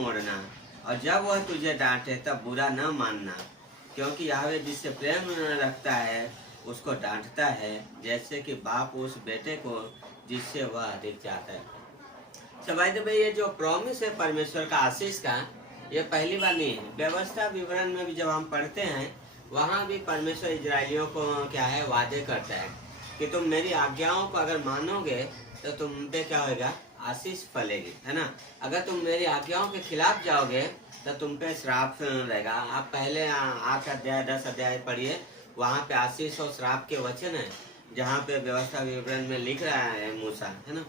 मोड़ना, और जब वह तुझे डांटे तब बुरा न मानना, क्योंकि यहोवा जिससे प्रेम रखता है उसको डांटता है, जैसे कि बाप उस बेटे को जिससे वह अधिक चाहता है। तो भाई ये जो प्रॉमिस है परमेश्वर का आशीष का, ये पहली बार नहीं है। व्यवस्था विवरण में भी जब हम पढ़ते हैं, वहाँ भी परमेश्वर इजरायलियों को क्या है, वादे करता है कि तुम मेरी आज्ञाओं को अगर मानोगे तो तुम पे क्या होगा, आशीष फलेगी, है ना। अगर तुम मेरी आज्ञाओं के खिलाफ जाओगे तो तुम पे श्राप रहेगा। आप पहले 8 अध्याय 10 अध्याय पढ़िए, वहाँ पे आशीष और श्राप के वचन है, जहाँ पे व्यवस्था विवरण में लिख रहा है मूसा, है ना।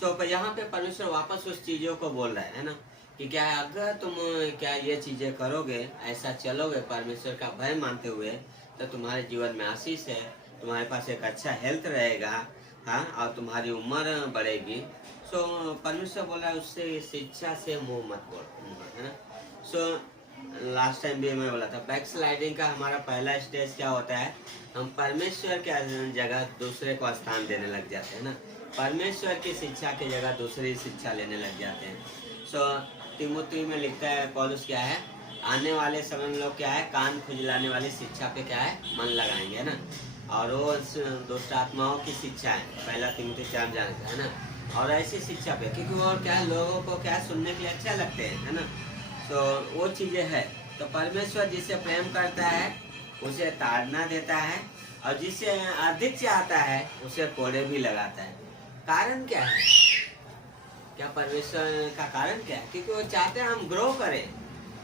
सो यहाँ पे परमेश्वर वापस उस चीजों को बोल रहा है ना, कि क्या है, अगर तुम क्या ये चीजें करोगे, ऐसा चलोगे परमेश्वर का भय मानते हुए, तो तुम्हारे जीवन में आशीष है, तुम्हारे पास एक अच्छा हेल्थ रहेगा, हाँ, और तुम्हारी उम्र बढ़ेगी। सो परमेश्वर बोला उससे शिक्षा से मुंह मत बोल, है ना। सो लास्ट टाइम भी मैं बोला था, बैक स्लाइडिंग का हमारा पहला स्टेज क्या होता है, हम परमेश्वर के जगह दूसरे को स्थान देने लग जाते हैं ना, परमेश्वर की शिक्षा की जगह दूसरी शिक्षा लेने लग जाते हैं। सो तिमुती में लिखता है पौलुस, क्या है, आने वाले समय में लोग क्या है, कान खुजलाने वाली शिक्षा पे क्या है, मन लगाएंगे, है ना। और वो दुष्ट आत्माओं की शिक्षा है, पहला तिमुती 4 जानता है ना। और ऐसी शिक्षा पे, क्योंकि वो क्या है, लोगों को क्या सुनने के लिए अच्छा लगते हैं, है ना। तो वो चीजें है। तो परमेश्वर जिसे प्रेम करता है उसे ताड़ना देता है, और जिसे अधिक चाहता है उसे कोड़े भी लगाता है। कारण क्या है, क्या परमेश्वर का कारण क्या है, क्योंकि वो चाहते हैं हम ग्रो करें।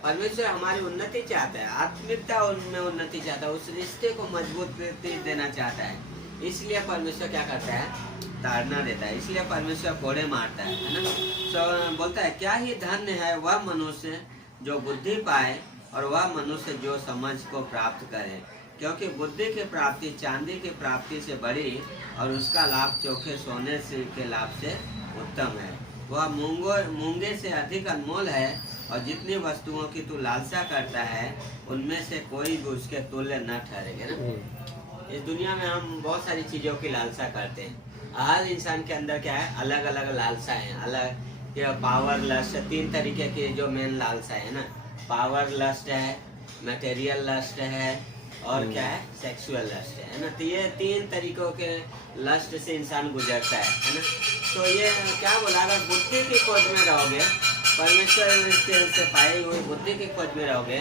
परमेश्वर हमारी उन्नति चाहता है, आत्मिकता उनमें उन्नति चाहता है, उस रिश्ते को मजबूती देना चाहता है। इसलिए परमेश्वर क्या करता है, ताड़ना देता है, इसलिए परमेश्वर कोड़े मारता है ना। तो बोलता है, क्या ही धन्य है वह मनुष्य जो बुद्धि पाए, और वह मनुष्य जो समझ को प्राप्त करे, क्योंकि बुद्धि की प्राप्ति चांदी की प्राप्ति से बड़ी, और उसका लाभ चोखे सोने के लाभ से उत्तम है। वह मूंगे से अधिक अनमोल है, और जितनी वस्तुओं की तू लालसा करता है उनमें से कोई भी उसके तुल्य न ठहरेगा ना। इस दुनिया में हम बहुत सारी चीजों की लालसा करते हैं। हर इंसान के अंदर क्या है, अलग अलग लालसा है, अलग पावर लस्ट, 3 तरीके की जो मेन लालसा है ना, पावर लस्ट है, मटेरियल लस्ट है, और क्या है, सेक्सुअल लस्ट है ना। तो ये 3 तरीकों के लस्ट से इंसान गुजरता है ना। तो ये क्या बोला, अगर बुद्धि की खोज में रहोगे, परमेश्वर से पाई हुई बुद्धि की खोज में रहोगे,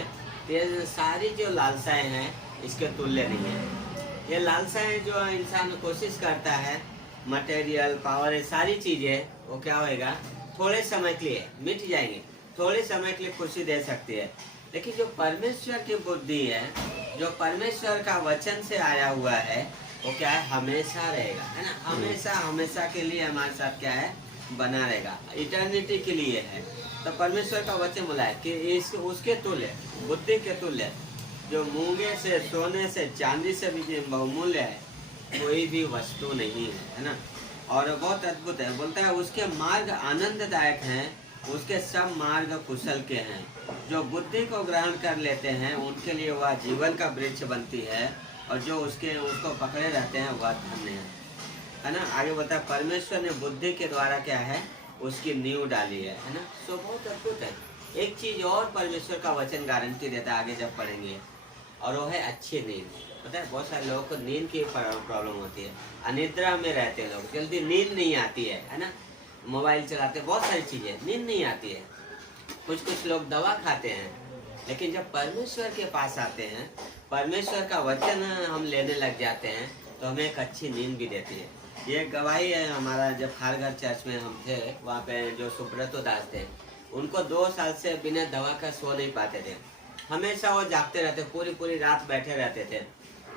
तो ये सारी जो लालसाएं हैं इसके तुल्य नहीं है। ये लालसाएं जो इंसान कोशिश करता है, मटेरियल पावर, ये सारी चीजें, वो क्या होएगा, थोड़े समय के लिए मिट जाएंगे, थोड़े समय के लिए खुशी दे सकती है। लेकिन जो परमेश्वर की बुद्धि है, जो परमेश्वर का वचन से आया हुआ है, वो क्या है, हमेशा रहेगा, है ना। हमेशा हमेशा के लिए हमारे साथ क्या है, बना रहेगा, इटर्निटी के लिए है। तो परमेश्वर का वचन बोला है कि इस उसके तुल्य, बुद्धि के तुल्य, जो मूंगे से सोने से चांदी से भी बहुमूल्य है, कोई भी वस्तु नहीं है ना। और बहुत अद्भुत है, बोलता है उसके मार्ग आनंददायक हैं, उसके सब मार्ग कुशल के हैं। जो बुद्धि को ग्रहण कर लेते हैं उनके लिए वह जीवन का वृक्ष बनती है, और जो उसको पकड़े रहते हैं वह धन्य है ना। आगे बोलता है, परमेश्वर ने बुद्धि के द्वारा क्या है, उसकी नींव डाली है ना। सो बहुत अद्भुत है। एक चीज और परमेश्वर का वचन गारंटी देता है, आगे जब पढ़ेंगे, और वो है अच्छी नींद। पता है, बहुत सारे लोगों को नींद की प्रॉब्लम होती है, अनिद्रा में रहते हैं लोग, जल्दी नींद नहीं आती है ना। मोबाइल चलाते, बहुत सारी चीजें, नींद नहीं आती है। कुछ लोग दवा खाते हैं, लेकिन जब परमेश्वर के पास आते हैं, परमेश्वर का वचन हम लेने लग जाते हैं, तो हमें एक अच्छी नींद भी देती है। ये गवाही है हमारा, जब खारघर चर्च में हम थे, वहाँ पे जो सुब्रतो दास थे, उनको 2 साल से बिना दवा का सो नहीं पाते थे, हमेशा वो जागते रहते, पूरी रात बैठे रहते थे।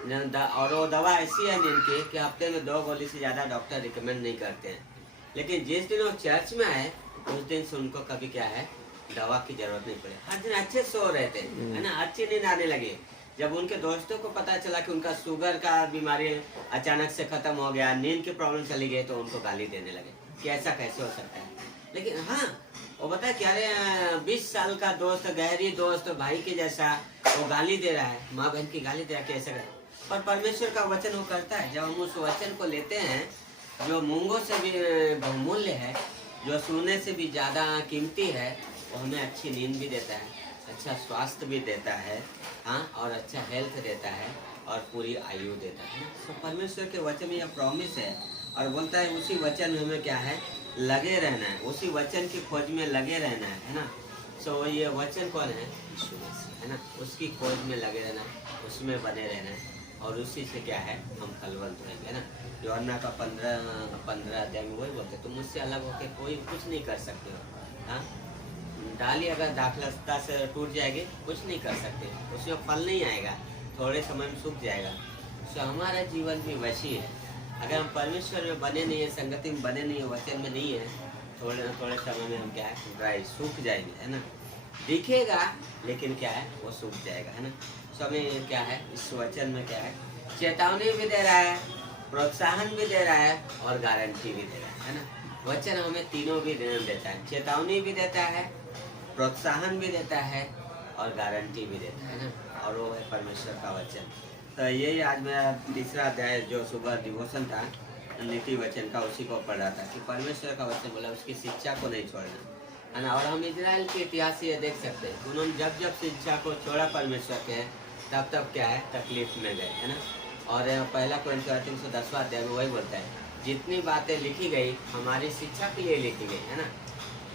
और वो दवा ऐसी है नींद की कि हफ्ते में 2 गोली से ज्यादा डॉक्टर रिकमेंड नहीं करते हैं। लेकिन जिस दिन वो चर्च में आए, उस दिन से उनको कभी क्या है, दवा की जरूरत नहीं पड़ी, हर दिन अच्छे सो रहे थे, है ना, अच्छी नींद आने लगी। जब उनके दोस्तों को पता चला कि उनका शुगर का बीमारी अचानक से खत्म हो गया, नींद की प्रॉब्लम चली गई, तो उनको गाली देने लगे कि ऐसा कैसे हो सकता है। लेकिन हाँ, वो बता क्या रहे, 20 साल का दोस्त, गहरी दोस्त, भाई के जैसा, वो गाली दे रहा है, माँ बहन की गाली दे रहा है, कैसे करे। पर परमेश्वर का वचन वो करता है। जब हम उस वचन को लेते हैं, जो मूंगों से भी बहुमूल्य है, जो सोने से भी ज्यादा कीमती है, वो हमें अच्छी नींद भी देता है, अच्छा स्वास्थ्य भी देता है, हाँ, और अच्छा हेल्थ देता है और पूरी आयु देता है। तो परमेश्वर के वचन में यह प्रॉमिस है और बोलता है उसी वचन में हमें क्या है, लगे रहना है, उसी वचन की खोज में लगे रहना है ना। सो ये वचन कौन है, यीशु मसीह है ना। उसकी खोज में लगे रहना है, उसमें बने रहना है और उसी से क्या है, हम फलवंत होंगे ना। यूहन्ना का 15 अध्याय में वही बोलते, तुम मुझसे अलग होकर कोई कुछ नहीं कर सकते हो। हाँ, डाली अगर दाखलता से टूट जाएगी, कुछ नहीं कर सकते, उसमें फल नहीं आएगा, थोड़े समय में सूख जाएगा। तो हमारा जीवन भी वैसी है, अगर हम परमेश्वर में बने नहीं है, संगति में बने नहीं है, वचन में नहीं है, थोड़े थोड़े समय में हम क्या है, ड्राई सूख जाएंगे, है ना। दिखेगा लेकिन क्या है, वो सूख जाएगा, है ना। समय क्या है, इस वचन में क्या है, चेतावनी भी दे रहा है, प्रोत्साहन भी दे रहा है और गारंटी भी दे रहा है ना। वचन हमें तीनों भी देता है, चेतावनी भी देता है, प्रोत्साहन भी देता है और गारंटी भी देता है ना। और वो है परमेश्वर का वचन। तो यही आज मेरा तीसरा अध्याय जो सुबह डिवोशन था नीति वचन का, उसी को पढ़ रहा था कि परमेश्वर का वचन बोला उसकी शिक्षा को नहीं छोड़ना, है ना। और हम इजराइल के इतिहास से ये देख सकते हैं, उन्होंने जब जब शिक्षा को छोड़ा परमेश्वर के, तब तब क्या है, तकलीफ में गए, है ना। और पहला कोरिन्थियों 3:10 अध्याय में वही बोलता है, जितनी बातें लिखी गई हमारी शिक्षा के लिए लिखी गई, है ना।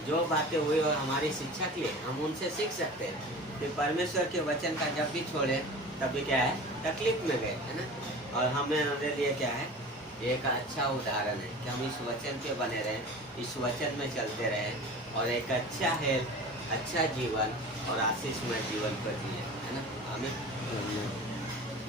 जो बातें हुई और हमारी शिक्षा के लिए, हम उनसे सीख सकते हैं। फिर परमेश्वर के वचन का जब भी छोड़े तब भी क्या है, तकलीफ में गए, है ना। और हमारे लिए क्या है, एक अच्छा उदाहरण है कि हम इस वचन पे बने रहें, इस वचन में चलते रहें और एक अच्छा हेल्थ, अच्छा जीवन और आशीषमय जीवन को जिए, है ना। हमें